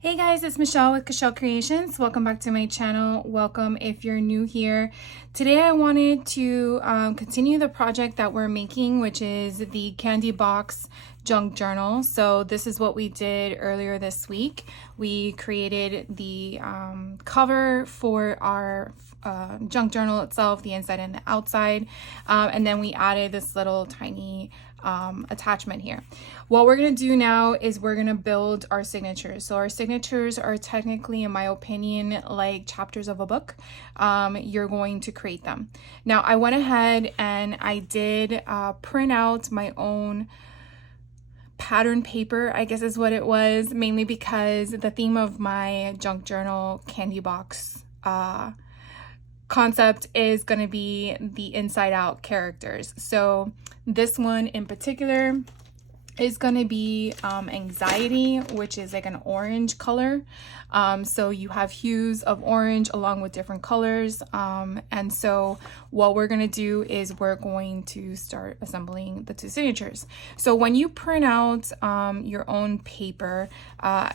Hey guys, it's Michelle with Cashel Creations. Welcome back to my channel. Welcome if you're new here. Today I wanted to continue the project that we're making, which is the Candy Box Junk Journal. So this is what we did earlier this week. We created the cover for our junk journal itself, the inside and the outside, and then we added this little tiny attachment here. What we're going to do now is we're going to build our signatures. So our signatures are technically, in my opinion, like chapters of a book. You're going to create them. Now I went ahead and I did print out my own pattern paper, I guess is what it was, mainly because the theme of my junk journal candy box concept is going to be the inside out characters. So this one in particular is going to be anxiety, which is like an orange color. So you have hues of orange along with different colors. And so what we're going to do is we're going to start assembling the two signatures. So when you print out your own paper,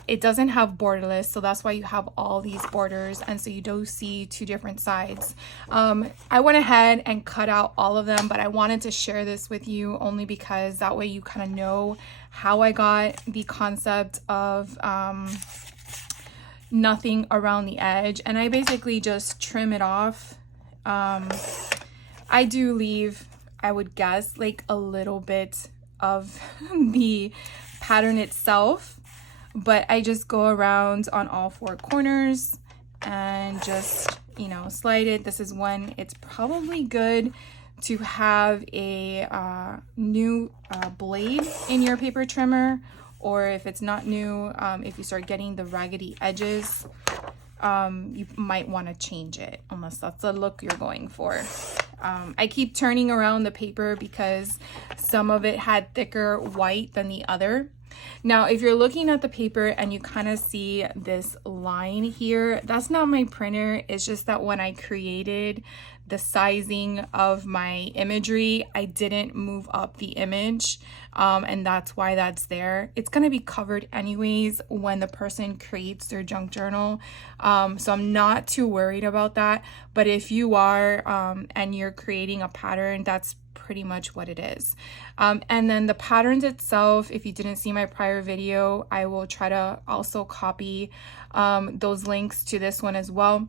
it doesn't have borderless. So that's why you have all these borders. And so you do see two different sides. I went ahead and cut out all of them, but I wanted to share this with you only because that way you kind of know how I got the concept of nothing around the edge, and I basically just trim it off. I do leave, I would guess, like a little bit of the pattern itself, but I just go around on all four corners and just, you know, slide it. This is when it's probably good to have a new blade in your paper trimmer, or if it's not new, if you start getting the raggedy edges, you might want to change it unless that's the look you're going for. I keep turning around the paper because some of it had thicker white than the other. Now, if you're looking at the paper and you kind of see this line here, that's not my printer. It's just that when I created the sizing of my imagery, I didn't move up the image, and that's why that's there. It's going to be covered anyways when the person creates their junk journal, so I'm not too worried about that. But if you are and you're creating a pattern, that's pretty much what it is. And then the patterns itself, if you didn't see my prior video, I will try to also copy those links to this one as well,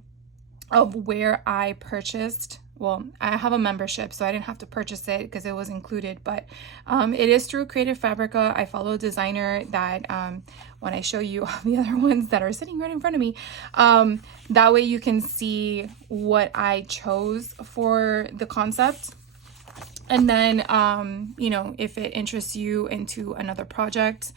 of where I purchased. Well, I have a membership, so I didn't have to purchase it because it was included, but it is through Creative Fabrica. I follow a designer that when I show you all the other ones that are sitting right in front of me, that way you can see what I chose for the concept. And then, you know, if it interests you into another project,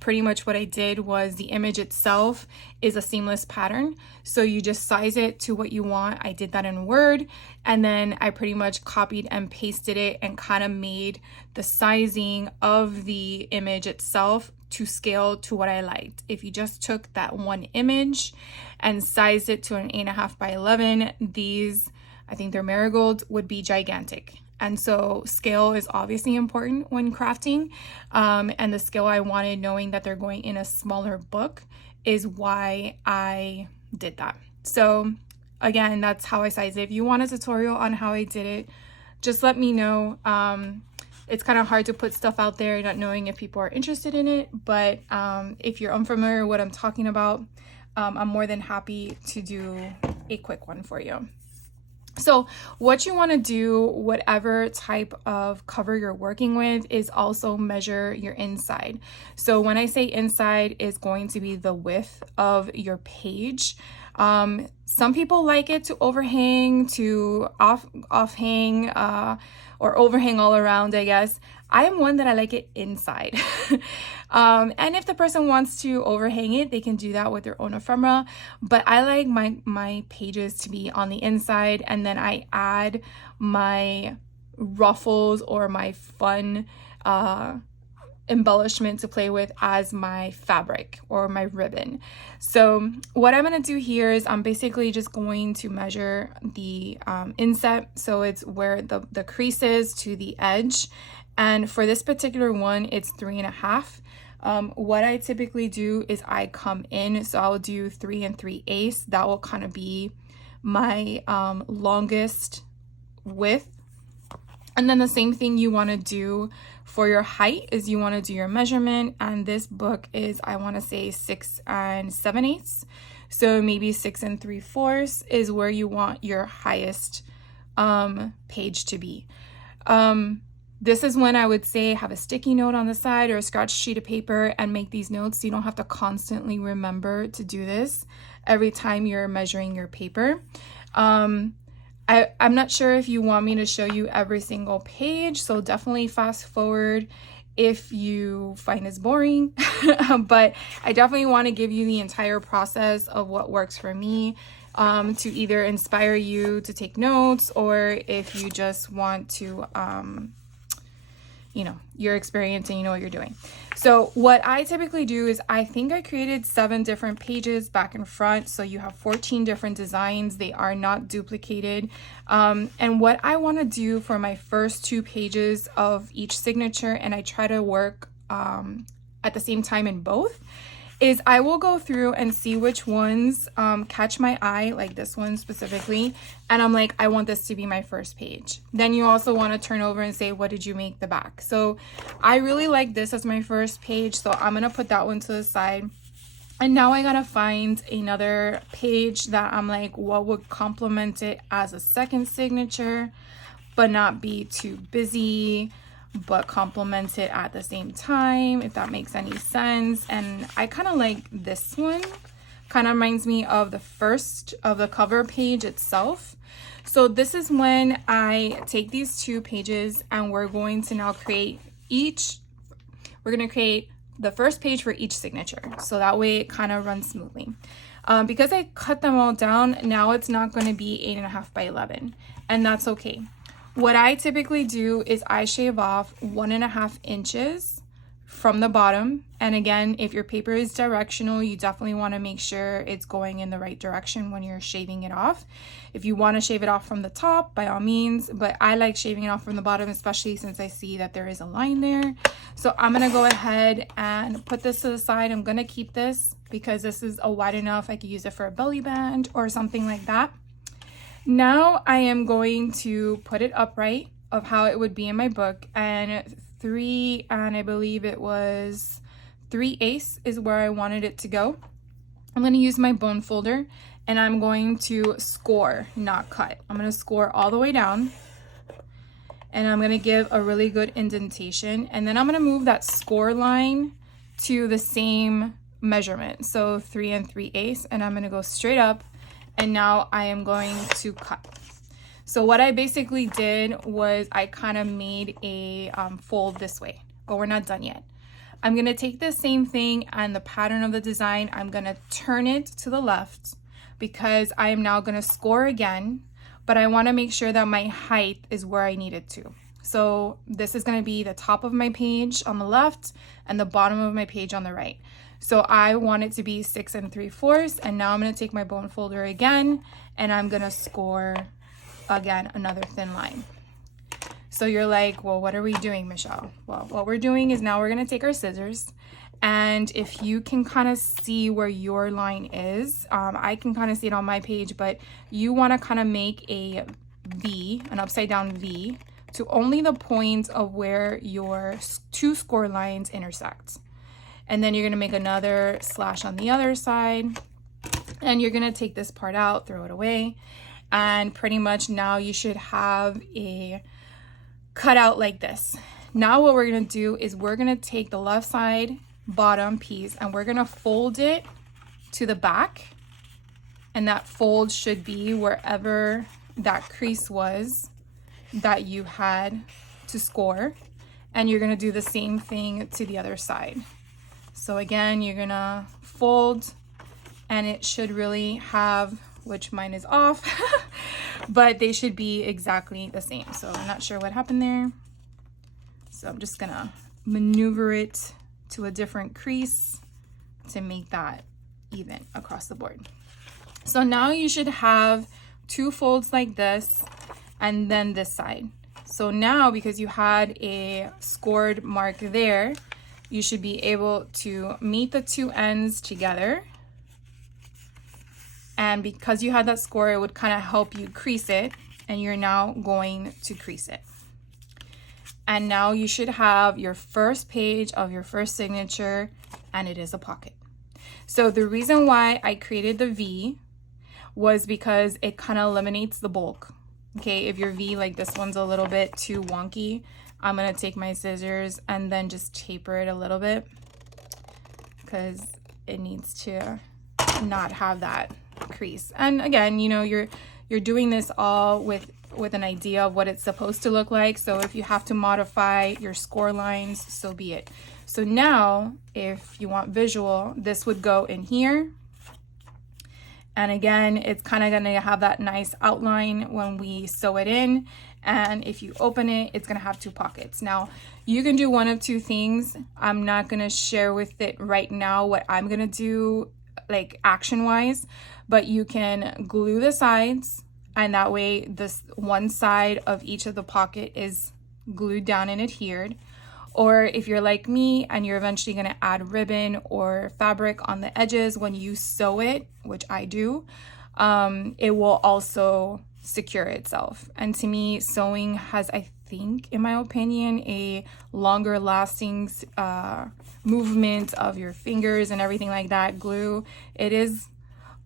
pretty much what I did was the image itself is a seamless pattern. So you just size it to what you want. I did that in Word, and then I pretty much copied and pasted it and kind of made the sizing of the image itself to scale to what I liked. If you just took that one image and sized it to an 8.5 by 11, these, I think they're marigolds, would be gigantic. And so scale is obviously important when crafting. And the scale I wanted, knowing that they're going in a smaller book, is why I did that. So again, that's how I size it. If you want a tutorial on how I did it, just let me know. It's kind of hard to put stuff out there not knowing if people are interested in it. But if you're unfamiliar with what I'm talking about, I'm more than happy to do a quick one for you. So what you want to do, whatever type of cover you're working with, is also measure your inside. So when I say inside, is going to be the width of your page. Some people like it to overhang, to offhang, or overhang all around, I guess. I am one that I like it inside. And if the person wants to overhang it, they can do that with their own ephemera. But I like my pages to be on the inside, and then I add my ruffles or my fun embellishment to play with as my fabric or my ribbon. So what I'm going to do here is I'm basically just going to measure the inset. So it's where the crease is to the edge. And for this particular one, it's 3.5. What I typically do is I come in, so I'll do 3 3/8. That will kind of be my longest width. And then the same thing you want to do for your height is you want to do your measurement, and this book is, I want to say, 6 7/8. So maybe 6 3/4 is where you want your highest page to be. This is when I would say have a sticky note on the side or a scratch sheet of paper and make these notes, so you don't have to constantly remember to do this every time you're measuring your paper. I'm not sure if you want me to show you every single page, so definitely fast forward if you find this boring. But I definitely want to give you the entire process of what works for me, to either inspire you to take notes, or if you just want to you're experiencing, you know what you're doing. So what I typically do is I think I created 7 different pages back and front, so you have 14 different designs. They are not duplicated. And what I want to do for my first 2 pages of each signature, and I try to work at the same time in both, is I will go through and see which ones catch my eye, like this one specifically, and I'm like, I want this to be my first page. Then you also want to turn over and say, what did you make the back? So I really like this as my first page, so I'm gonna put that one to the side. And now I gotta find another page that I'm like, what would complement it as a second signature, but not be too busy, but complement it at the same time, if that makes any sense. And I kind of like this one. Kind of reminds me of the first of the cover page itself. So this is when I take these 2 pages and we're going to now create the first page for each signature, so that way it kind of runs smoothly. Because I cut them all down, now it's not going to be 8.5 by 11, and that's okay. What I typically do is I shave off 1.5 inches from the bottom. And again, if your paper is directional, you definitely want to make sure it's going in the right direction when you're shaving it off. If you want to shave it off from the top, by all means, but I like shaving it off from the bottom, especially since I see that there is a line there. So I'm going to go ahead and put this to the side. I'm going to keep this because this is wide enough. I could use it for a belly band or something like that. Now I am going to put it upright of how it would be in my book, and 3 3/8 is where I wanted it to go. I'm going to use my bone folder and I'm going to score, not cut. I'm going to score all the way down, and I'm going to give a really good indentation, and then I'm going to move that score line to the same measurement, so 3 3/8, and I'm going to go straight up. And now I am going to cut. So what I basically did was I kind of made a fold this way, but we're not done yet. I'm going to take the same thing and the pattern of the design, I'm going to turn it to the left because I am now going to score again, but I want to make sure that my height is where I need it to. So this is going to be the top of my page on the left and the bottom of my page on the right. So I want it to be 6 3/4, and now I'm going to take my bone folder again and I'm going to score again another thin line. So you're like, well, what are we doing, Michelle? Well, what we're doing is now we're going to take our scissors, and if you can kind of see where your line is, I can kind of see it on my page, but you want to kind of make a V, an upside down V, to only the point of where your 2 score lines intersect. And then you're going to make another slash on the other side, and you're going to take this part out, throw it away, and pretty much now you should have a cutout like this. Now what we're going to do is we're going to take the left side bottom piece and we're going to fold it to the back, and that fold should be wherever that crease was that you had to score, and you're going to do the same thing to the other side. So again, you're gonna fold, and it should really have, which mine is off, but they should be exactly the same. So I'm not sure what happened there. So I'm just gonna maneuver it to a different crease to make that even across the board. So now you should have 2 folds like this, and then this side. So now, because you had a scored mark there, you should be able to meet the two ends together. And because you had that score, it would kind of help you crease it, and you're now going to crease it. And now you should have your first page of your first signature, and it is a pocket. So the reason why I created the V was because it kind of eliminates the bulk. Okay, if your V, like this one's a little bit too wonky, I'm gonna take my scissors and then just taper it a little bit because it needs to not have that crease. And again, you know, you're doing this all with an idea of what it's supposed to look like. So if you have to modify your score lines, so be it. So now, if you want visual, this would go in here. And again, it's kind of going to have that nice outline when we sew it in. And if you open it, it's going to have two pockets. Now, you can do one of two things. I'm not going to share with it right now what I'm going to do, like action-wise, but you can glue the sides, and that way this one side of each of the pocket is glued down and adhered. Or if you're like me and you're eventually going to add ribbon or fabric on the edges when you sew it, which I do, it will also secure itself. And to me, sewing has, I think, in my opinion, a longer lasting movement of your fingers and everything like that. Glue, it is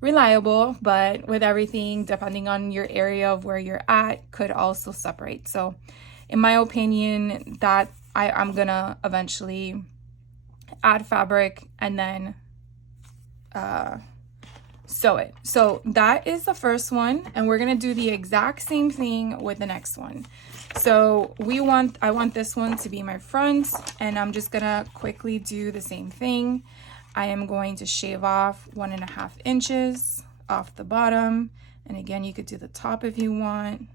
reliable, but with everything, depending on your area of where you're at, could also separate. So in my opinion, that I'm gonna eventually add fabric and then sew it. So that is the first one, and we're gonna do the exact same thing with the next one. So I want this one to be my front, and I'm just gonna quickly do the same thing. I am going to shave off 1.5 inches off the bottom, and again, you could do the top if you want.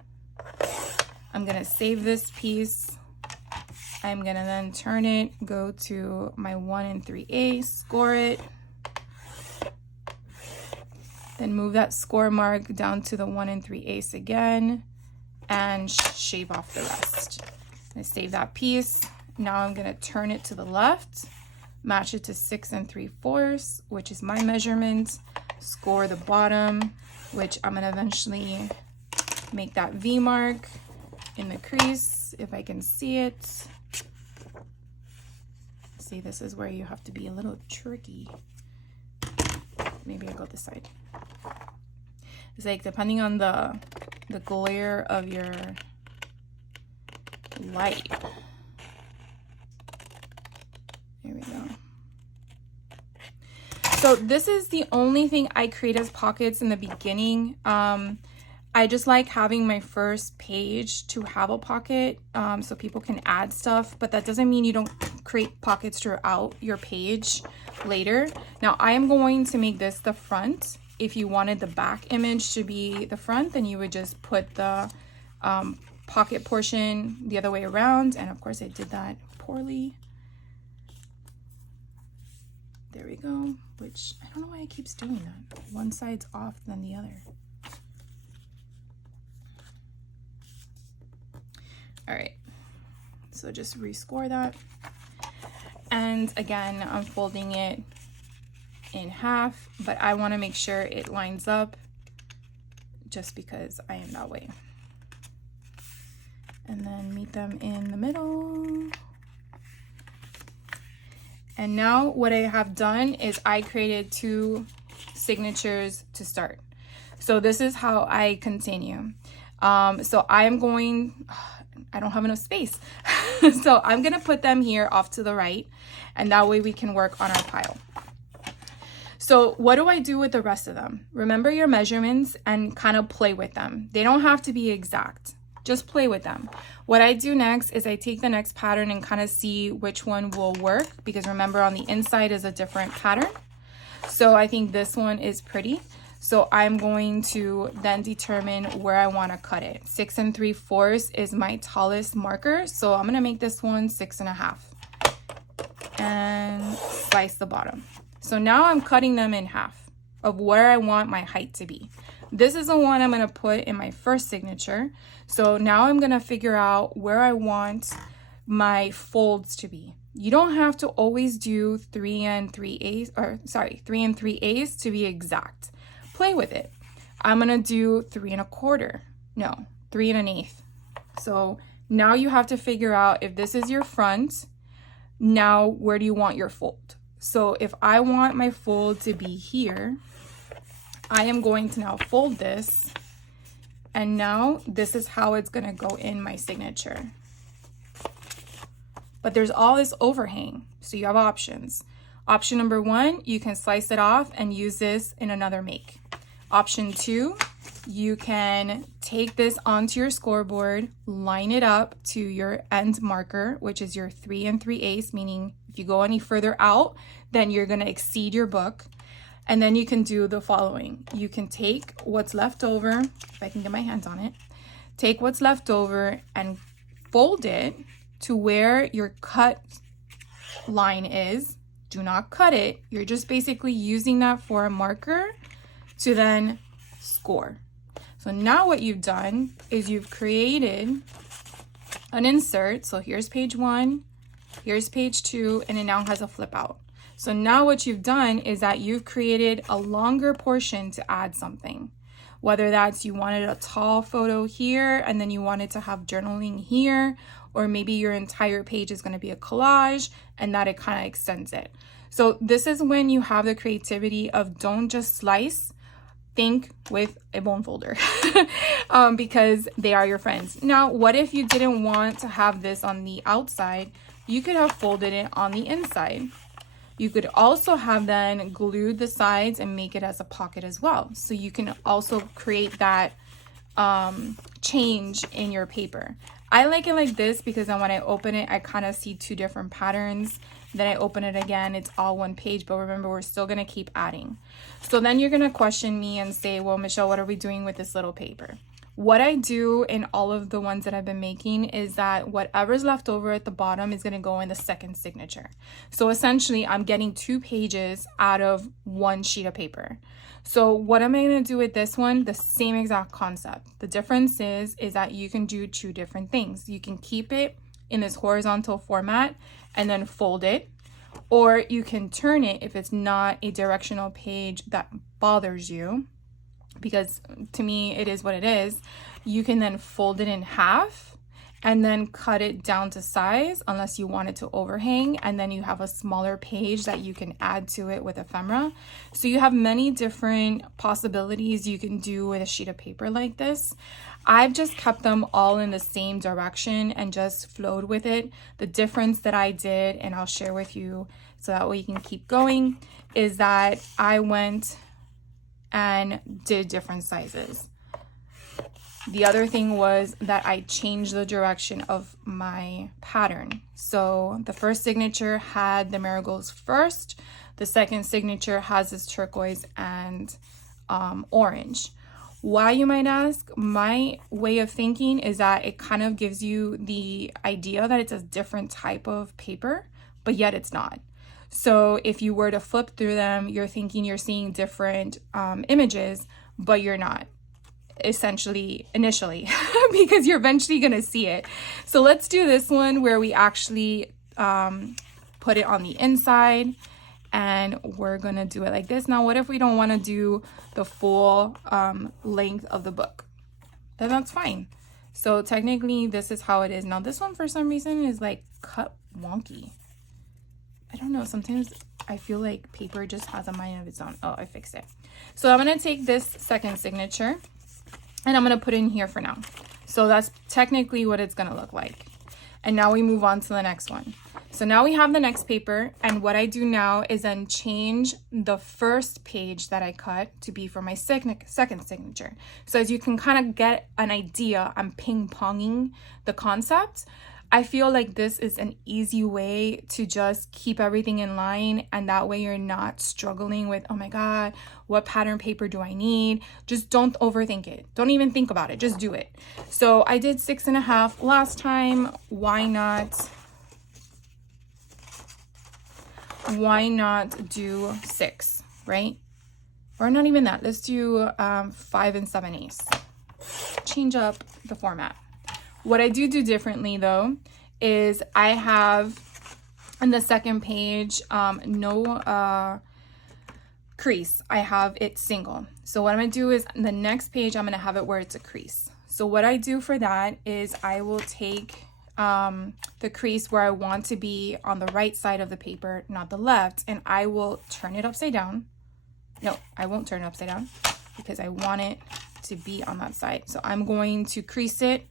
I'm gonna save this piece. I'm gonna then turn it, go to my 1 3/8, score it, then move that score mark down to the 1 3/8 again, and shave off the rest. I save that piece. Now I'm gonna turn it to the left, match it to 6 3/4, which is my measurement, score the bottom, which I'm gonna eventually make that V mark in the crease, if I can see it. See, this is where you have to be a little tricky. Maybe I'll go this side. It's like depending on the glare of your light. There we go. So this is the only thing I create as pockets in the beginning. I just like having my first page to have a pocket so people can add stuff, but that doesn't mean you don't create pockets throughout your page later. Now I am going to make this the front. If you wanted the back image to be the front, then you would just put the pocket portion the other way around. And of course I did that poorly. There we go, which I don't know why it keeps doing that. One side's off than the other. All right, so just rescore that. And again, I'm folding it in half, but I want to make sure it lines up just because I am that way. And then meet them in the middle. And now what I have done is I created 2 signatures to start. So this is how I continue. So I am going, I don't have enough space. So I'm gonna put them here off to the right, and that way we can work on our pile. So what do I do with the rest of them? Remember your measurements and kind of play with them. They don't have to be exact, just play with them. What I do next is I take the next pattern and kind of see which one will work, because remember on the inside is a different pattern. So I think this one is pretty. So I'm going to then determine where I want to cut it. 6 3/4 is my tallest marker. So I'm going to make this one 6.5 and slice the bottom. So now I'm cutting them in half of where I want my height to be. This is the one I'm going to put in my first signature. So now I'm going to figure out where I want my folds to be. You don't have to always do 3 and 3/8, or sorry, 3 and 3/8 to be exact. Play with it. I'm gonna do 3 1/4. No, 3 1/8. So now you have to figure out if this is your front. Now, where do you want your fold? So if I want my fold to be here, I am going to now fold this. And now this is how it's gonna go in my signature. But there's all this overhang, so you have options. Option number 1, you can slice it off and use this in another make. Option 2, you can take this onto your scoreboard, line it up to your end marker, which is your 3 and 3/8, meaning if you go any further out, then you're gonna exceed your book. And then you can do the following. You can take what's left over, if I can get my hands on it, take what's left over and fold it to where your cut line is. Do not cut it. You're just basically using that for a marker to then score. So now what you've done is you've created an insert. So here's page 1, here's page 2, and it now has a flip out. So now what you've done is that you've created a longer portion to add something. Whether that's you wanted a tall photo here and then you wanted to have journaling here, or maybe your entire page is going to be a collage and that it kind of extends it. So this is when you have the creativity of don't just slice, think with a bone folder because they are your friends. Now, what if you didn't want to have this on the outside? You could have folded it on the inside. You could also have then glued the sides and make it as a pocket as well. So you can also create that change in your paper. I like it like this because then when I open it, I kind of see 2 different patterns. Then I open it again, it's all one page, but remember, we're still gonna keep adding. So then you're gonna question me and say, well, Michelle, what are we doing with this little paper? What I do in all of the ones that I've been making is that whatever's left over at the bottom is gonna go in the second signature. So essentially, I'm getting 2 pages out of 1 sheet of paper. So what am I gonna do with this one? The same exact concept. The difference is that you can do 2 different things. You can keep it in this horizontal format and then fold it, or you can turn it if it's not a directional page that bothers you, because to me it is what it is. You can then fold it in half and then cut it down to size unless you want it to overhang, and then you have a smaller page that you can add to it with ephemera. So you have many different possibilities you can do with a sheet of paper like this. I've just kept them all in the same direction and just flowed with it. The difference that I did, and I'll share with you so that way you can keep going, is that I went and did different sizes. The other thing was that I changed the direction of my pattern. So the first signature had the marigolds first. The second signature has this turquoise and orange. Why, you might ask? My way of thinking is that it kind of gives you the idea that it's a different type of paper, but yet it's not. So if you were to flip through them, you're thinking you're seeing different images, but you're not. Essentially, initially, because you're eventually gonna see it. So let's do this one where we actually put it on the inside, and we're gonna do it like this. Now, what if we don't want to do the full length of the book? Then that's fine. So technically, this is how it is. Now, this one for some reason is like cut wonky. I don't know, sometimes I feel like paper just has a mind of its own. Oh, I fixed it. So I'm gonna take this second signature and I'm gonna put it in here for now. So that's technically what it's gonna look like. And now we move on to the next one. So now we have the next paper, and what I do now is then change the first page that I cut to be for my second signature. So as you can kind of get an idea, I'm ping-ponging the concept. I feel like this is an easy way to just keep everything in line, and that way you're not struggling with, oh my God, what pattern paper do I need? Just don't overthink it. Don't even think about it. Just do it. So I did 6.5 last time. Why not do 6, right? Or not even that. Let's do 5 7/8. Change up the format. What I do differently though is I have And the second page, no crease. I have it single. So what I'm gonna do is the next page, I'm gonna have it where it's a crease. So what I do for that is I will take the crease where I want to be on the right side of the paper, not the left, and I will turn it upside down. No, I won't turn it upside down because I want it to be on that side. So I'm going to crease it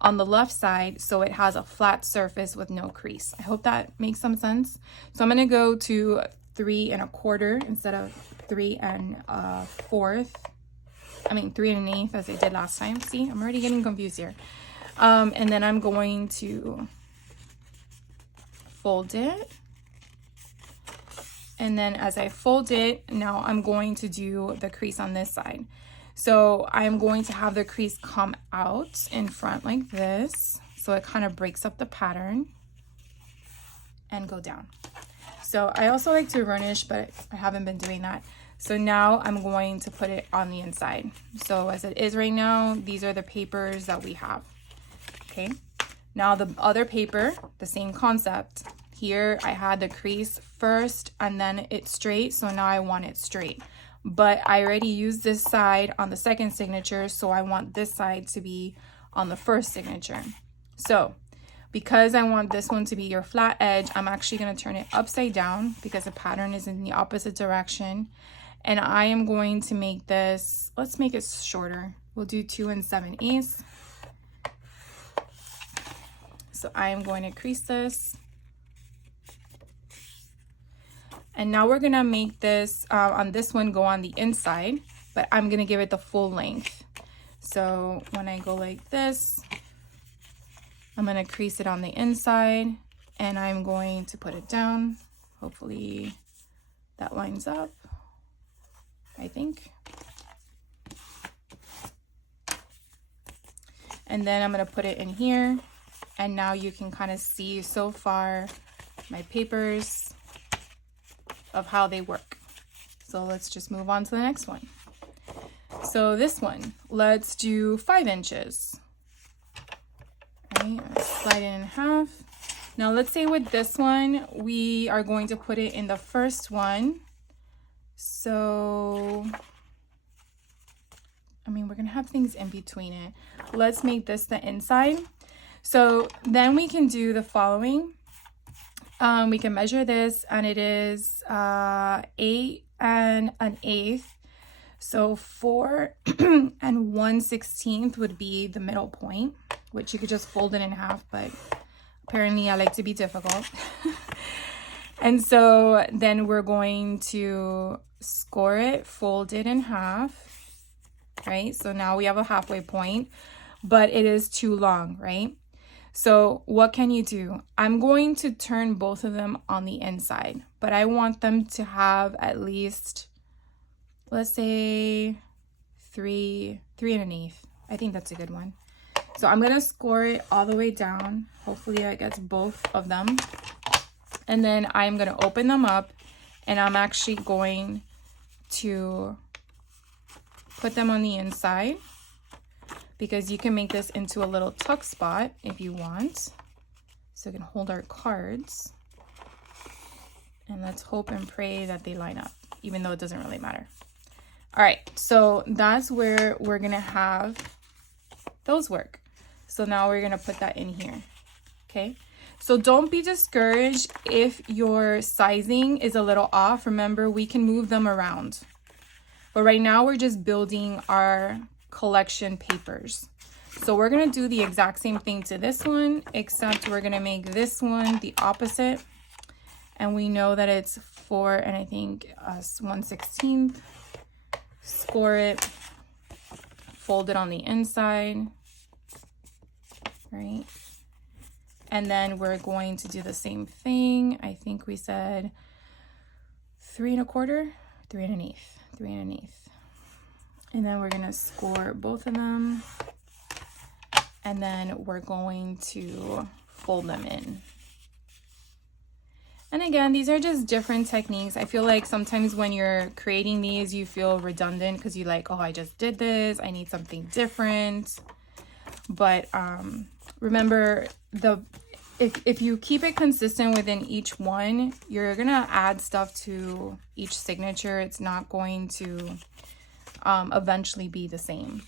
on the left side so it has a flat surface with no crease. I hope that makes some sense. So I'm gonna go to 3 1/4 instead of 3 1/4. I mean 3 1/8 as I did last time. See, I'm already getting confused here. And then I'm going to fold it. And then as I fold it, now I'm going to do the crease on this side. So I'm going to have the crease come out in front like this. So it kind of breaks up the pattern and go down. So I also like to burnish, but I haven't been doing that. So now I'm going to put it on the inside. So as it is right now, these are the papers that we have. Okay. Now the other paper, the same concept. Here I had the crease first and then it's straight. So now I want it straight. But I already used this side on the second signature, so I want this side to be on the first signature. So because I want this one to be your flat edge, I'm actually going to turn it upside down because the pattern is in the opposite direction. And I am going to make this, let's make it shorter. We'll do 2 7/8. So I am going to crease this. And now we're gonna make this, on this one, go on the inside, but I'm gonna give it the full length. So when I go like this, I'm gonna crease it on the inside and I'm going to put it down. Hopefully that lines up, I think. And then I'm gonna put it in here. And now you can kind of see so far my papers of how they work. So let's just move on to the next one. So this one, let's do 5 inches. Right, slide it in half. Now let's say with this one, we are going to put it in the first one. So, I mean, we're gonna have things in between it. Let's make this the inside. So then we can do the following. We can measure this and it is 8 1/8. So 4 1/16 would be the middle point, which you could just fold it in half, but apparently I like to be difficult. And so then we're going to score it, fold it in half, right? So now we have a halfway point, but it is too long, right? So what can you do? I'm going to turn both of them on the inside, but I want them to have at least, let's say 3 1/8. I think that's a good one. So I'm gonna score it all the way down. Hopefully I get both of them. And then I'm gonna open them up and I'm actually going to put them on the inside, because you can make this into a little tuck spot if you want. So we can hold our cards. And let's hope and pray that they line up, even though it doesn't really matter. All right, so that's where we're gonna have those work. So now we're gonna put that in here, okay? So don't be discouraged if your sizing is a little off. Remember, we can move them around. But right now we're just building our collection papers. So we're gonna do the exact same thing to this one, except we're gonna make this one the opposite. And we know that it's 4 1/16. Score it, fold it on the inside, right? And then we're going to do the same thing. I think we said 3 1/4, 3 1/8, 3 1/8. And then we're gonna score both of them. And then we're going to fold them in. And again, these are just different techniques. I feel like sometimes when you're creating these, you feel redundant because you're like, oh, I just did this. I need something different. But remember, if you keep it consistent within each one, you're gonna add stuff to each signature. It's not going to eventually be the same.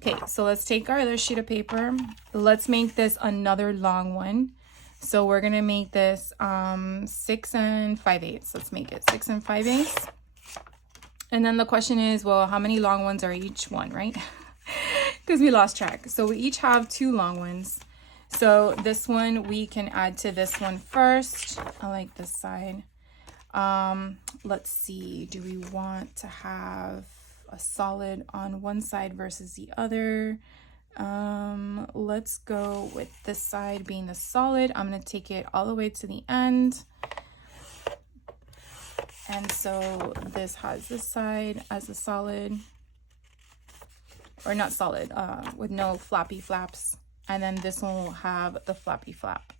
Okay, so let's take our other sheet of paper. Let's make this another long one. So we're gonna make this 6 5/8. Let's make it 6 5/8. And then the question is, well, how many long ones are each one, right? Because we lost track. So we each have 2 long ones. So this one we can add to this one first. I like this side. Let's see, do we want to have a solid on one side versus the other? Let's go with this side being the solid. I'm going to take it all the way to the end. And so this has this side as a solid, or not solid, with no flappy flaps. And then this one will have the flappy flap.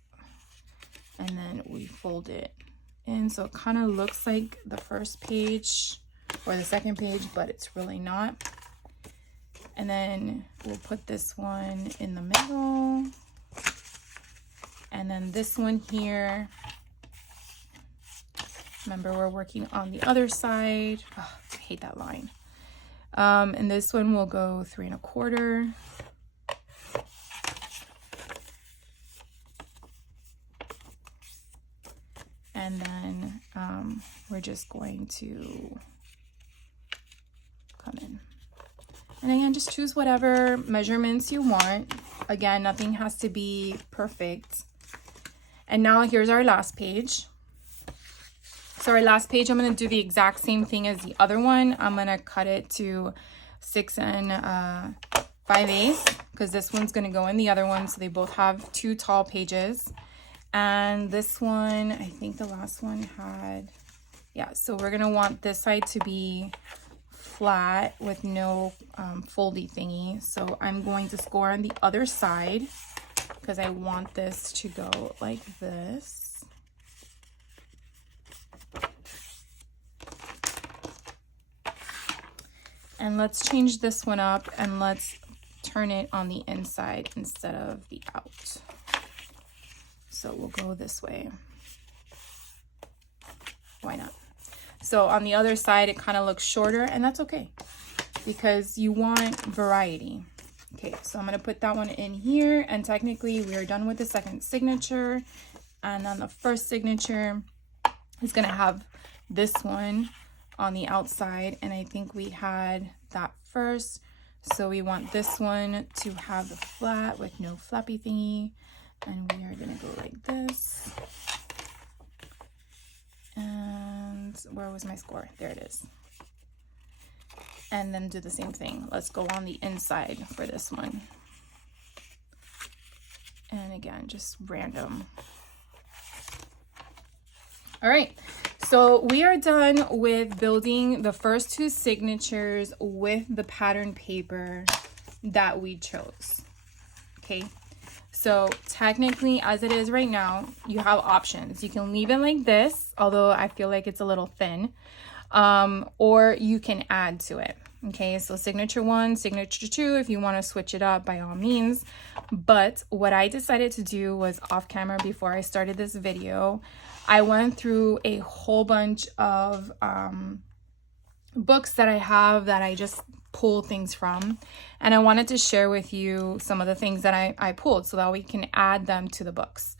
And then we fold it in. So it kind of looks like the first page or the second page, but it's really not. And then we'll put this one in the middle. And then this one here. Remember, we're working on the other side. Oh, I hate that line. And this one will go 3 1/4. And then we're just going to come in. And again, just choose whatever measurements you want. Again, nothing has to be perfect. And now here's our last page. So our last page, I'm going to do the exact same thing as the other one. I'm going to cut it to 6 5/8 because this one's going to go in the other one. So they both have 2 tall pages. And this one, I think the last one had, yeah, so we're going to want this side to be flat with no foldy thingy. So I'm going to score on the other side because I want this to go like this. And let's change this one up and let's turn it on the inside instead of the out. So we'll go this way. Why not? So on the other side, it kind of looks shorter, and that's okay because you want variety. Okay, so I'm going to put that one in here, and technically we are done with the second signature. And then the first signature is going to have this one on the outside, and I think we had that first. So we want this one to have the flat with no flappy thingy. And we are going to go like this. And where was my score? There it is. And then do the same thing. Let's go on the inside for this one. And again, just random. All right. So we are done with building the first 2 signatures with the pattern paper that we chose. Okay. So technically, as it is right now, you have options. You can leave it like this, although I feel like it's a little thin, or you can add to it. Okay, so signature 1, signature 2, if you want to switch it up, by all means. But what I decided to do was off camera before I started this video, I went through a whole bunch of books that I have that I just pull things from, and I wanted to share with you some of the things that I pulled so that we can add them to the books.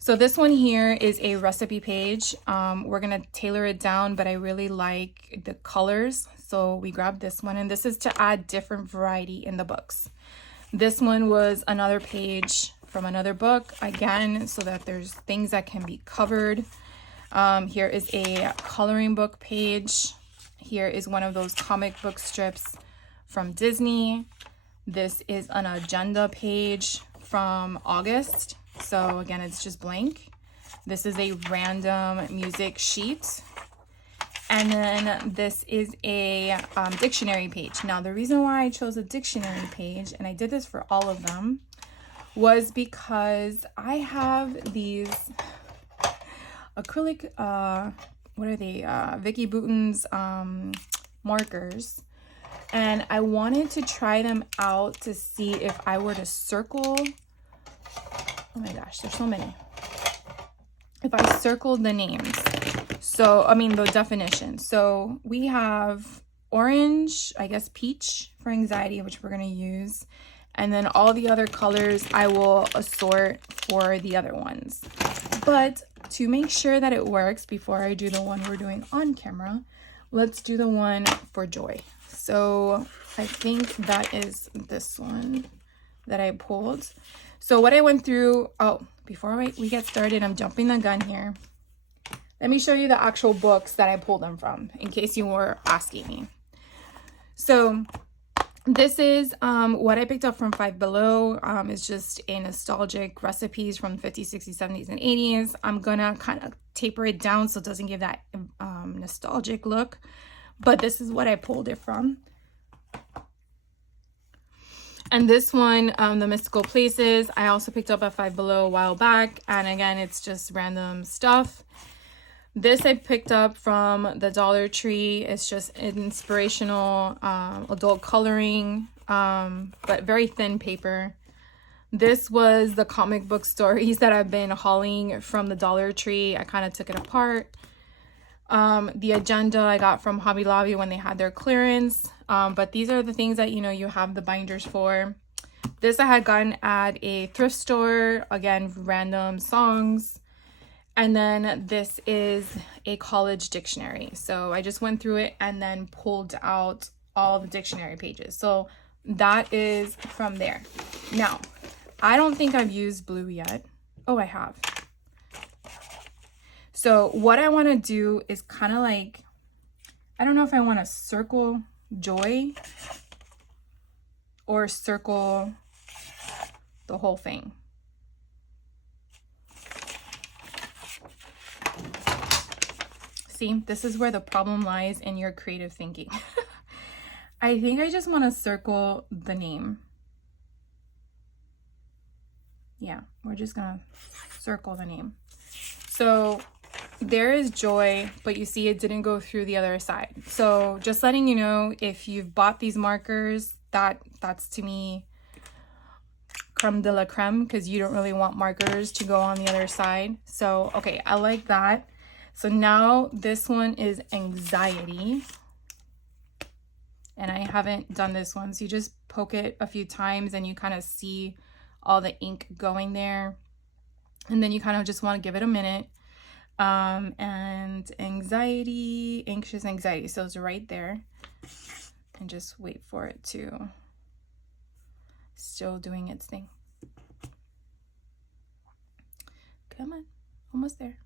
So this one here is a recipe page. We're gonna tailor it down, but I really like the colors, so we grabbed this one, and this is to add different variety in the books. This one was another page from another book, again, so that there's things that can be covered. Here is a coloring book page. Here is one of those comic book strips from Disney. This is an agenda page from August. So again, it's just blank. This is a random music sheet. And then this is a dictionary page. Now, the reason why I chose a dictionary page, and I did this for all of them, was because I have these acrylic, what are they? Vicki Boutin's markers. And I wanted to try them out to see if I were to circle Oh my gosh, there's so many. If I circle the names, so, I mean, the definition. So we have orange, I guess peach for anxiety, which we're going to use. And then all the other colors I will assort for the other ones. But to make sure that it works before I do the one we're doing on camera, let's do the one for joy. So I think that is this one that I pulled. So what I went through, oh, before we get started, I'm jumping the gun here. Let me show you the actual books that I pulled them from, in case you were asking me. So this is what I picked up from Five Below. It's just a nostalgic recipes from the 50s, 60s, 70s, and 80s. I'm gonna kind of taper it down so it doesn't give that nostalgic look. But this is what I pulled it from. And this one, The Mystical Places, I also picked up at Five Below a while back. And again, it's just random stuff. This I picked up from the Dollar Tree. It's just inspirational adult coloring, but very thin paper. This was the comic book stories that I've been hauling from the Dollar Tree. I kind of took it apart. The agenda I got from Hobby Lobby when they had their clearance. But these are the things that, you know, you have the binders for. This I had gotten at a thrift store. Again, random songs. And then this is a college dictionary. So I just went through it and then pulled out all the dictionary pages. So that is from there. Now, I don't think I've used blue yet. Oh, I have. So what I want to do is kind of like, I don't know if I want to circle joy or circle the whole thing. See, this is where the problem lies in your creative thinking. I think I just want to circle the name. Yeah, we're just gonna circle the name. So there is joy, but you see it didn't go through the other side. So just letting you know, if you've bought these markers, that's to me creme de la creme, because you don't really want markers to go on the other side. So okay, I like that. So now this one is anxiety. And I haven't done this one. So you just poke it a few times and you kind of see all the ink going there. And then you kind of just want to give it a minute. And anxiety, anxious anxiety. So it's right there. And just wait for it to still doing its thing. Come on, almost there.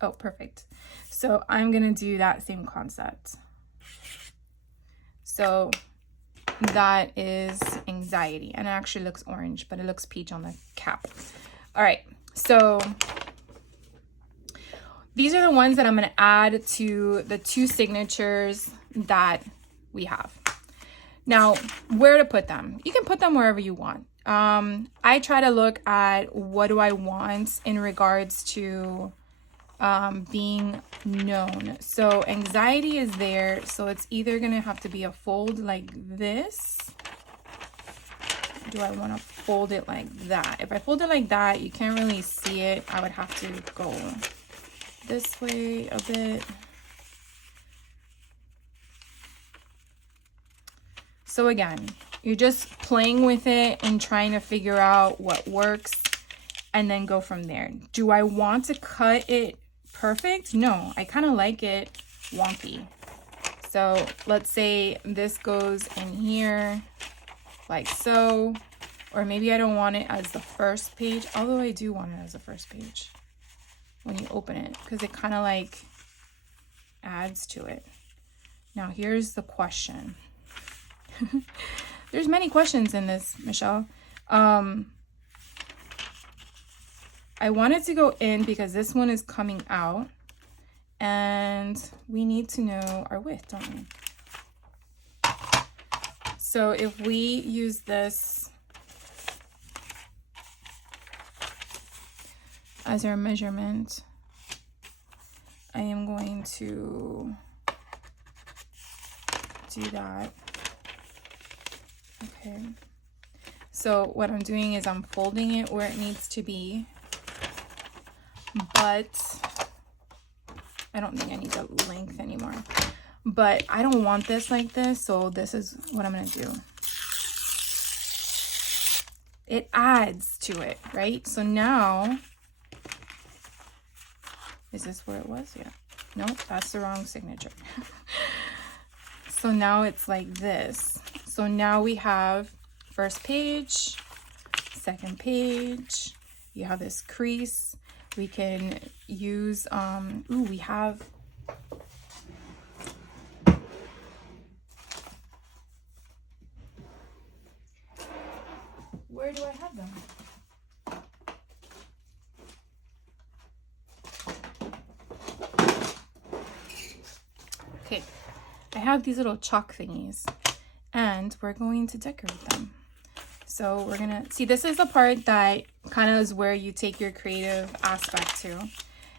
Oh, perfect. So I'm gonna do that same concept. So that is anxiety, and it actually looks orange, but it looks peach on the cap. All right, so these are the ones that I'm gonna add to the two signatures that we have. Now, where to put them? You can put them wherever you want. I try to look at what do I want in regards to being known. So anxiety is there, so it's either gonna have to be a fold like this. Do I want to fold it like that? If I fold it like that, you can't really see it. I would have to go this way a bit. So again, you're just playing with it and trying to figure out what works and then go from there. Do I want to cut it perfect? No, I kind of like it wonky. So let's say this goes in here like so, or maybe I don't want it as the first page, although I do want it as the first page when you open it, because it kind of like adds to it. Now here's the question. There's many questions in this, Michelle. I wanted to go in because this one is coming out and we need to know our width, don't we? So if we use this as our measurement, I am going to do that. Okay. So what I'm doing is I'm folding it where it needs to be, but I don't think I need the length anymore. But I don't want this like this, so this is what I'm gonna do. It adds to it, right? So now, is this where it was? Yeah. Nope, that's the wrong signature. So now it's like this. So now we have first page, second page, you have this crease. We can use, we have, where do I have them? Okay, I have these little chalk thingies and we're going to decorate them. So we're gonna see, this is the part that kind of is where you take your creative aspect to.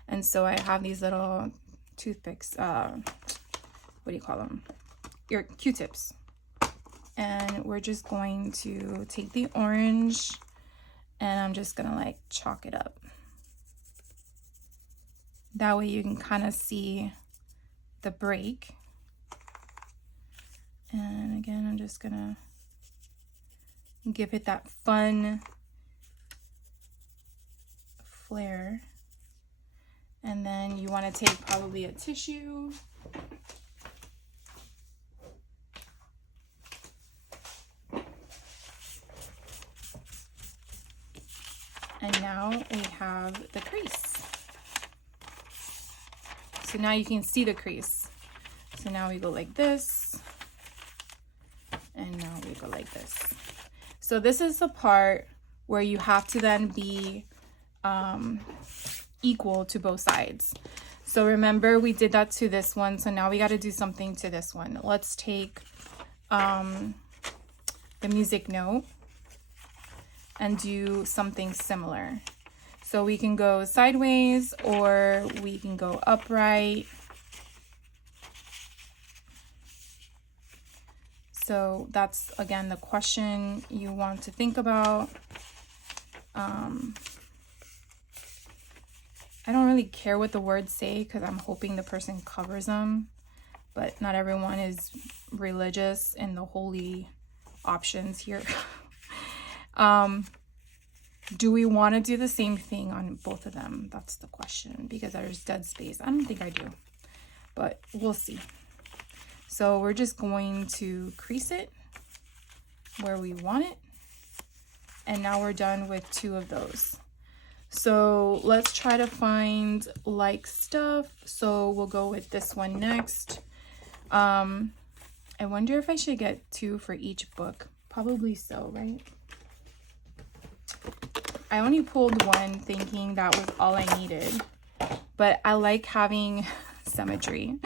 And so I have these little toothpicks, what do you call them? Your Q-tips. And we're just going to take the orange and I'm just gonna like chalk it up. That way you can kind of see the break. And again, I'm just gonna give it that fun flair. And then you want to take probably a tissue. And now we have the crease. So now you can see the crease. So now we go like this. And now we go like this. So this is the part where you have to then be equal to both sides. So remember we did that to this one. So now we got to do something to this one. Let's take the music note and do something similar. So we can go sideways or we can go upright. So that's, again, the question you want to think about. I don't really care what the words say because I'm hoping the person covers them, but not everyone is religious in the holy options here. Do we want to do the same thing on both of them? That's the question, because there's dead space. I don't think I do, but we'll see. So we're just going to crease it where we want it. And now we're done with 2 of those. So let's try to find like stuff. So we'll go with this one next. I wonder if I should get 2 for each book. Probably so, right? I only pulled 1 thinking that was all I needed, but I like having symmetry.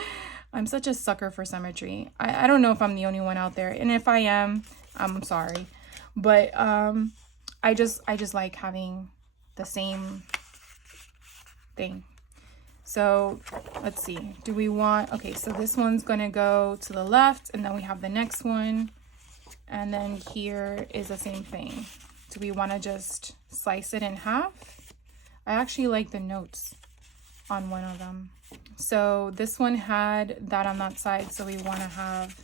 I'm such a sucker for symmetry. I don't know if I'm the only one out there, and if I am, I'm sorry, but I just like having the same thing. So let's see, do we want, okay, so this one's gonna go to the left, and then we have the next one, and then here is the same thing. Do we want to just slice it in half? I actually like the notes on one of them. So this one had that on that side, so we want to have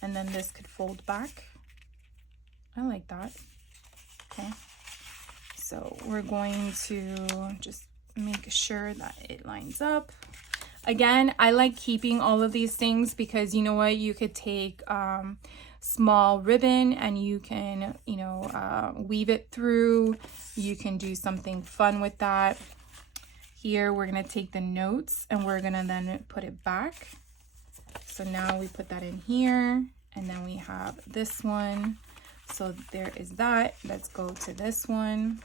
and then this could fold back. I like that. Okay, so we're going to just make sure that it lines up. Again, I like keeping all of these things because you know what, you could take small ribbon and you can, you know, weave it through. You can do something fun with that. Here we're gonna take the notes and we're gonna then put it back. So now we put that in here, and then we have this one. So there is that. Let's go to this one.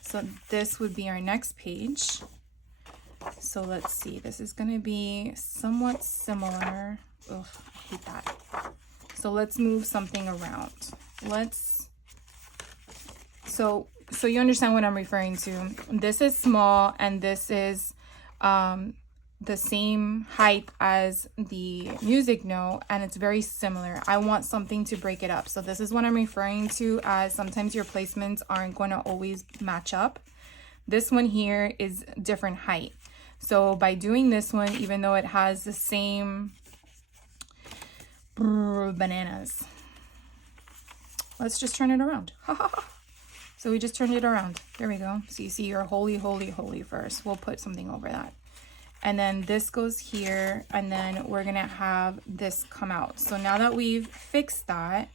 So this would be our next page. So let's see, this is going to be somewhat similar. Ugh, I hate that. So let's move something around. So you understand what I'm referring to. This is small and this is the same height as the music note, and it's very similar. I want something to break it up. So this is what I'm referring to as sometimes your placements aren't going to always match up. This one here is different height. So by doing this one, even though it has the same bananas, let's just turn it around. So we just turned it around. There we go. So you see your holy, holy, holy first. We'll put something over that. And then this goes here, and then we're gonna have this come out. So now that we've fixed that,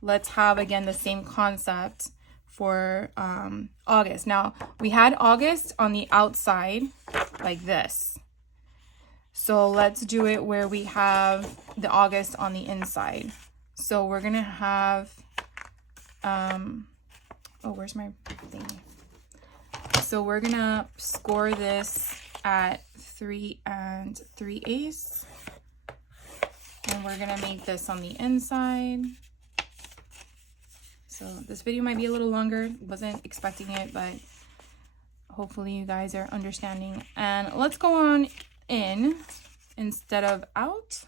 let's have again the same concept for August. Now we had August on the outside like this. So let's do it where we have the August on the inside. So we're gonna have, oh, where's my thingy? So we're gonna score this at 3 3/8, and we're gonna make this on the inside. So this video might be a little longer, wasn't expecting it, but hopefully you guys are understanding. And let's go on in instead of out.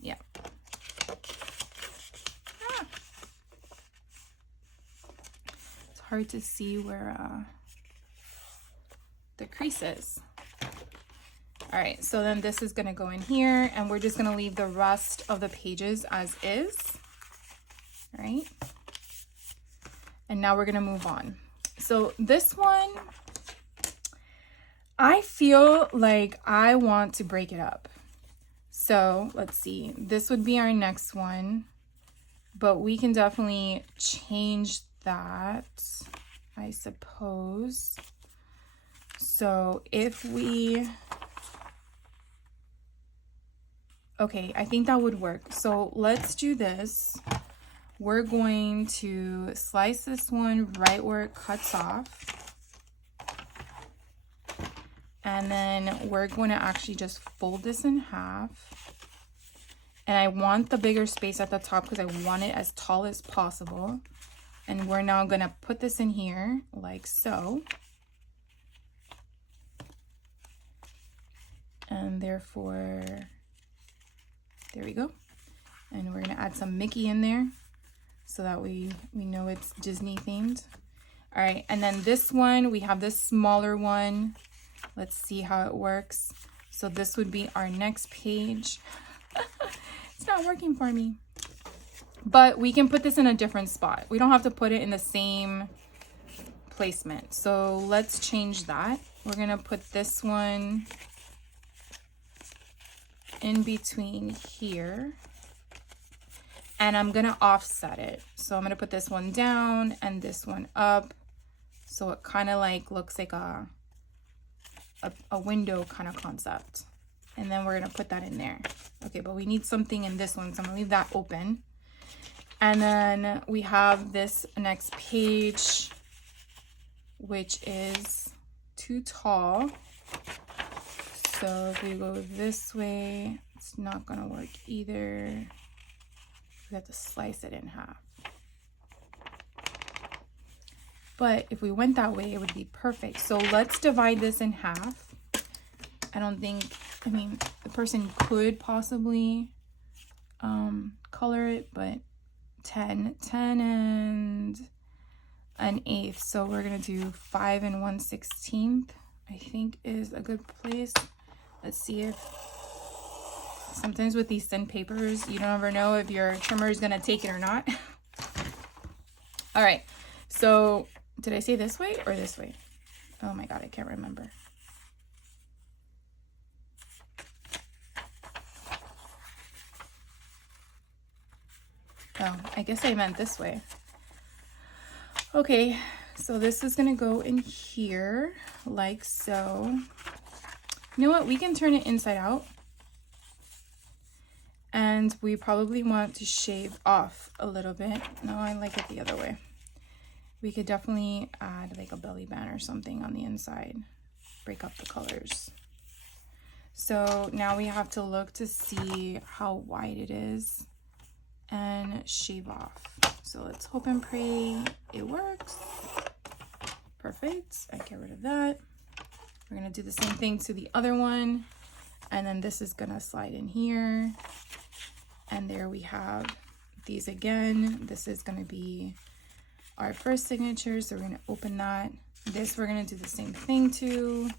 Yeah. It's hard to see where the crease is. All right, so then this is gonna go in here, and we're just gonna leave the rest of the pages as is. All right, and now we're gonna move on. So this one, I feel like I want to break it up. So let's see, this would be our next one, but we can definitely change that, I suppose. So if we, okay, I think that would work. So let's do this. We're going to slice this one right where it cuts off. And then we're going to actually just fold this in half. And I want the bigger space at the top because I want it as tall as possible. And we're now going to put this in here like so. And therefore, there we go. And we're gonna add some Mickey in there so that we know it's Disney themed. All right, and then this one, we have this smaller one. Let's see how it works. So this would be our next page. It's not working for me. But we can put this in a different spot. We don't have to put it in the same placement. So let's change that. We're gonna put this one in between here, and I'm gonna offset it. So I'm gonna put this one down and this one up, so it kind of like looks like a window kind of concept. And then we're gonna put that in there. Okay, but we need something in this one, so I'm gonna leave that open. And then we have this next page, which is too tall. So if we go this way, it's not gonna work either. We have to slice it in half. But if we went that way, it would be perfect. So let's divide this in half. I mean, the person could possibly color it, but 10 and an eighth. So we're gonna do 5 1/16, I think is a good place. Let's see if, sometimes with these thin papers, you don't ever know if your trimmer is gonna take it or not. All right, so did I say this way or this way? Oh my God, I can't remember. Oh, I guess I meant this way. Okay, so this is gonna go in here like so. You know what? We can turn it inside out. And we probably want to shave off a little bit. No, I like it the other way. We could definitely add like a belly band or something on the inside. Break up the colors. So now we have to look to see how wide it is and shave off. So let's hope and pray it works. Perfect. I get rid of that. We're gonna do the same thing to the other one. And then this is gonna slide in here. And there we have these again. This is gonna be our first signature. So we're gonna open that. This we're gonna do the same thing to.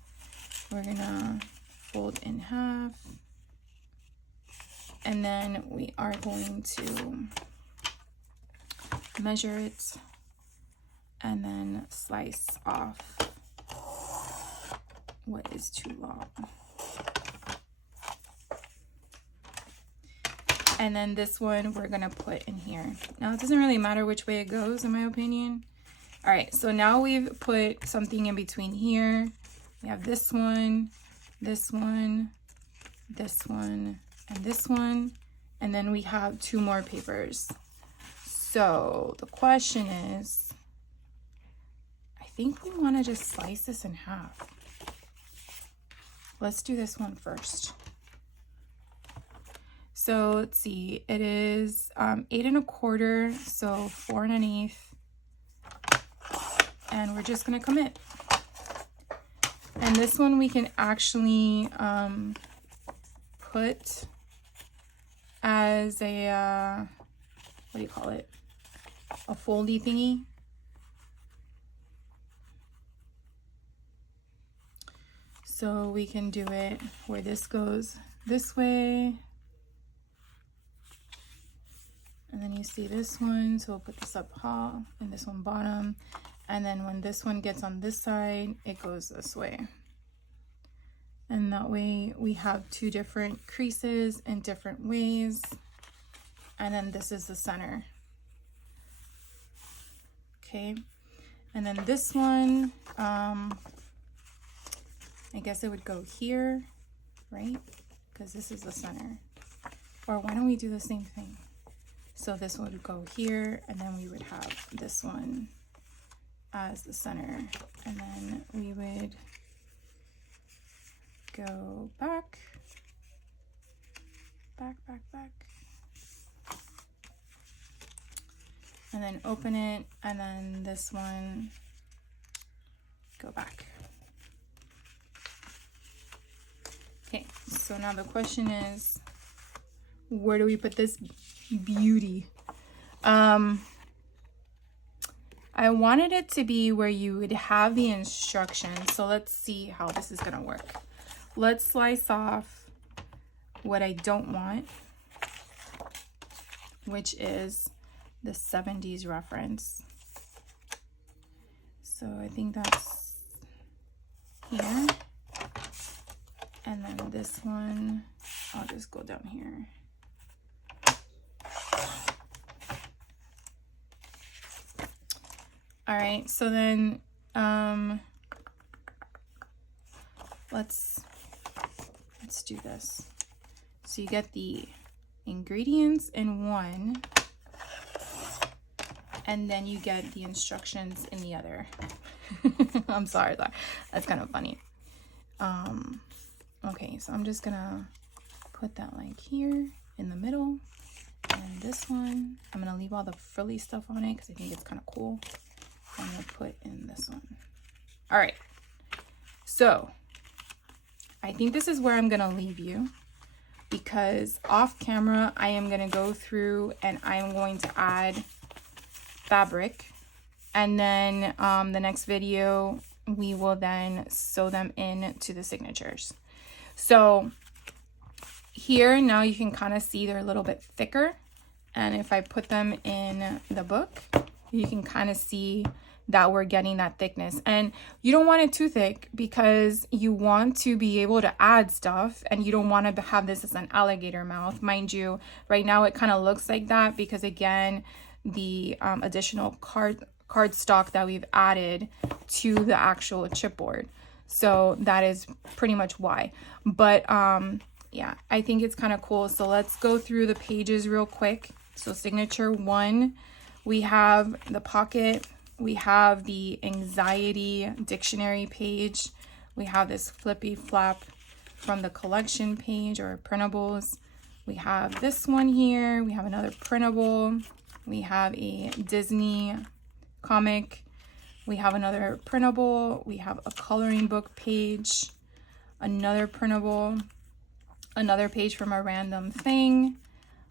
We're gonna fold in half. And then we are going to measure it and then slice off what is too long. And then this one we're gonna put in here. Now it doesn't really matter which way it goes, in my opinion. All right, so now we've put something in between here. We have this one, this one, this one, and this one. And then we have 2 more papers. So the question is, I think we want to just slice this in half. Let's do this one first. So let's see, it is 8 1/4, so 4 1/8. And we're just gonna commit. And this one we can actually put as a, what do you call it? A foldy thingy. So we can do it where this goes this way. And then you see this one, so we'll put this up top and this one bottom. And then when this one gets on this side, it goes this way. And that way we have 2 different creases in different ways. And then this is the center. Okay. And then this one, I guess it would go here, right? Because this is the center. Or why don't we do the same thing? So this one would go here, and then we would have this one as the center. And then we would go back, back, back, back. And then open it, and then this one, go back. Okay, so now the question is, where do we put this beauty? I wanted it to be where you would have the instructions. So let's see how this is gonna work. Let's slice off what I don't want, which is the 70s reference. So I think that's here. And then this one, I'll just go down here. All right, so then let's do this. So you get the ingredients in one, and then you get the instructions in the other. I'm sorry, that's kind of funny. Okay, so I'm just gonna put that like here in the middle, and this one, I'm gonna leave all the frilly stuff on it because I think it's kind of cool. I'm gonna put in this one. All right, so I think this is where I'm gonna leave you, because off camera I am gonna go through and I am going to add fabric, and then the next video we will then sew them in to the signatures. So here now you can kind of see they're a little bit thicker, and if I put them in the book, you can kind of see that we're getting that thickness. And you don't want it too thick because you want to be able to add stuff, and you don't want to have this as an alligator mouth. Mind you, right now it kind of looks like that because again, the additional cardstock that we've added to the actual chipboard. So that is pretty much why. But yeah, I think it's kind of cool. So let's go through the pages real quick. So signature 1, we have the pocket, we have the anxiety dictionary page, we have this flippy flap from the collection page or printables, we have this one here, we have another printable, we have a Disney comic, We have another printable. We have a coloring book page, another printable, another page from a random thing,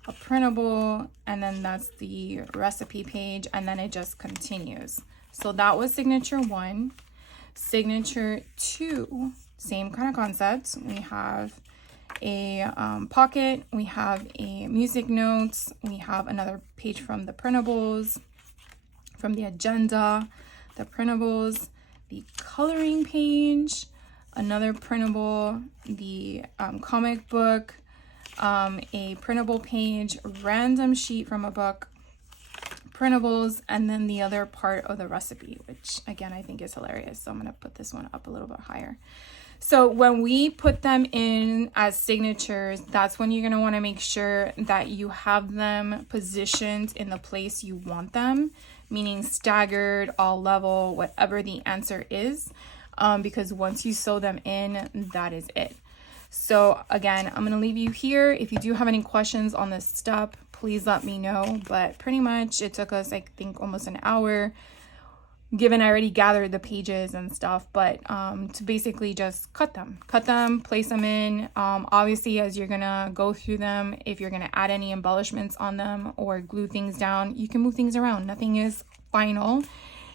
a printable, and then that's the recipe page, and then it just continues. So that was signature 1. Signature 2, same kind of concept. We have a pocket, we have a music notes, we have another page from the printables, from the agenda, the printables, the coloring page, another printable, the comic book, a printable page, random sheet from a book, printables, and then the other part of the recipe, which again I think is hilarious. So I'm gonna put this one up a little bit higher. So when we put them in as signatures, that's when you're gonna wanna make sure that you have them positioned in the place you want them, meaning staggered, all level, whatever the answer is, because once you sew them in, that is it. So again, I'm gonna leave you here. If you do have any questions on this step, please let me know. But pretty much it took us, I think, almost an hour, given I already gathered the pages and stuff, but to basically just cut them, place them in. Obviously, as you're gonna go through them, if you're gonna add any embellishments on them or glue things down, you can move things around. Nothing is final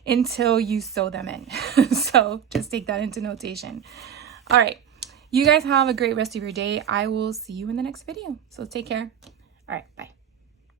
until you sew them in. So just take that into notation. All right, you guys have a great rest of your day. I will see you in the next video. So take care. All right, bye.